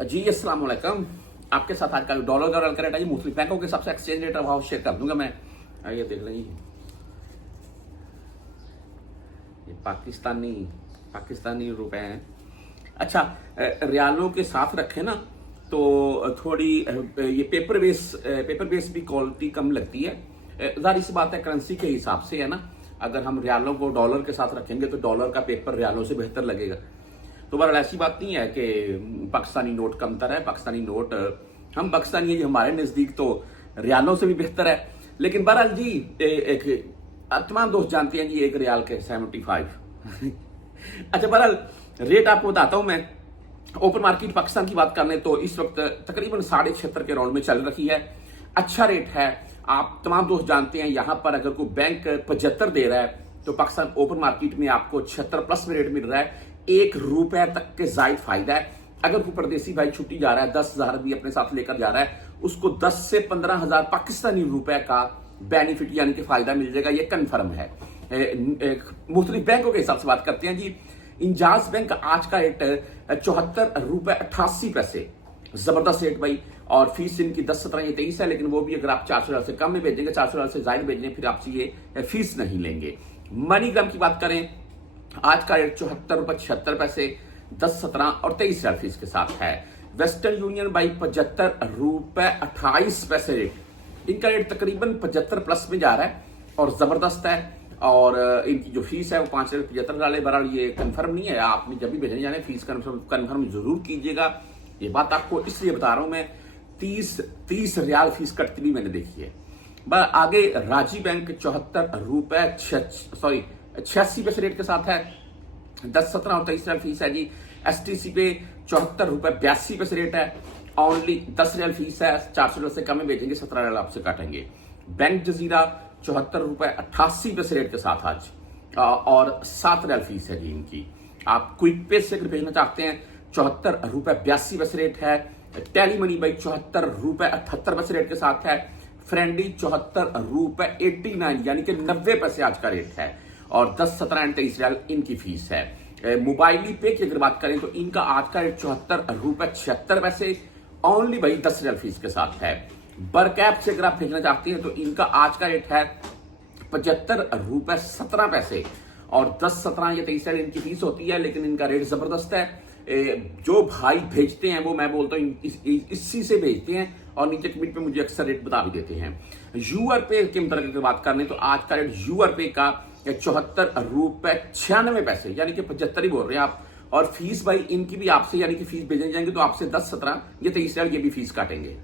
जी अस्सलाम वालेकुम। आपके साथ आज का डॉलर का रेट है जी। मुख्तलिफ बैंकों के सबसे एक्सचेंज रेट भाव शेयर कर दूंगा मैं। ये देख लें, ये पाकिस्तानी रुपए हैं। अच्छा, रियालों के साथ रखें ना तो थोड़ी ये पेपर बेस भी क्वालिटी कम लगती है। जाहिर सी बात है, करेंसी के हिसाब से है ना। अगर हम रियालों को डॉलर के साथ रखेंगे तो डॉलर का पेपर रियालों से बेहतर लगेगा। तो बहरहाल ऐसी बात नहीं है कि पाकिस्तानी नोट कमतर है। पाकिस्तानी नोट हम पाकिस्तानी है, हमारे नजदीक तो रियालों से भी बेहतर है। लेकिन बहरहाल जी, एक तमाम दोस्त जानते हैं जी, एक रियाल के 75। अच्छा, बहरहाल रेट आपको बताता हूं मैं। ओपन मार्केट पाकिस्तान की बात कर लें तो इस वक्त तकरीबन 76.5 के राउंड में चल रही है। अच्छा रेट है। आप तमाम दोस्त जानते हैं, यहां पर अगर कोई बैंक 75 दे रहा है तो पाकिस्तान ओपन मार्केट में आपको 76 प्लस में रेट मिल रहा है। ₹1 तक के जायद फायदा है। अगर कोई परदेसी भाई छुट्टी जा रहा है, 10,000 भी अपने साथ लेकर जा रहा है, उसको 10 से 15,000 पाकिस्तानी रुपए का बेनिफिट यानी कि फायदा मिल जाएगा। ये कन्फर्म है। मुख्तलिफ बैंकों के हिसाब से बात करते हैं जी। इंजाज बैंक का आज का रेट ₹74.88। जबरदस्त रेट भाई। और फीस इनकी 10, 17 या 23 है, लेकिन वो भी अगर आप 400 से कम में भेजेंगे, 400 से ज्यादा भेजेंगे, फिर आपसे ये फीस नहीं लेंगे। मनीग्राम की बात करें, आज का रेट ₹74.76, 10, 17 और 23 फीस के साथ है। Western union by ₹75.28 rate. इनका रेट तकरीबन 75 प्लस में जा रहा है और जबरदस्त है। और इनकी जो फीस है वो ₹5.75। बहरहाल ये कंफर्म नहीं है, आपने जब भी भेजने जाने फीस कंफर्म जरूर कीजिएगा। ये बात आपको इसलिए बता रहा हूं मैं। 30 रियाल फीस कटती भी मैंने देखी है। आगे राजी बैंक ₹86 रेट के साथ है। 10, 17 और 23 फीस है जी। STC पे ₹74.82 रेट है। ओनली 10 रियाल फीस है। 400 से कम में भेजेंगे, 17 रियाल आपसे काटेंगे। बैंक जजीरा ₹74.88 रेट के साथ आज और 7 रियाल फीस है जी इनकी। आप क्विक पे से अगर भेजना चाहते हैं ₹74.82 रेट है। टेली मनी बाई ₹74.78 रेट के साथ है। फ्रेंडी ₹74.89 यानी कि 90 पैसे आज का रेट है। और 10, 17 और 23 रियाल इनकी फीस है। मोबाइल पे की अगर बात करें तो इनका आज का रेट ₹74.76 ओनली भाई 10 रियाल फीस के साथ है। बरकैप से अगर आप भेजना चाहते हैं तो इनका आज का रेट है ₹75.17 और 10, 17 या 23 रियाल इनकी फीस होती है। लेकिन इनका रेट जबरदस्त है। जो भाई भेजते हैं वो मैं बोलता हूँ इसी से भेजते हैं और नीचे कमेंट पे मुझे अक्सर रेट बता भी देते हैं। यूआर पे के मतलब की बात कर लें तो आज का रेट यूआर पे का ₹74.96 यानी कि 75 ही बोल रहे हैं आप। और फीस भाई इनकी भी आपसे यानी कि फीस भेजने जाएंगे तो आपसे 10, 17 या 23 रियाल ये भी फीस काटेंगे।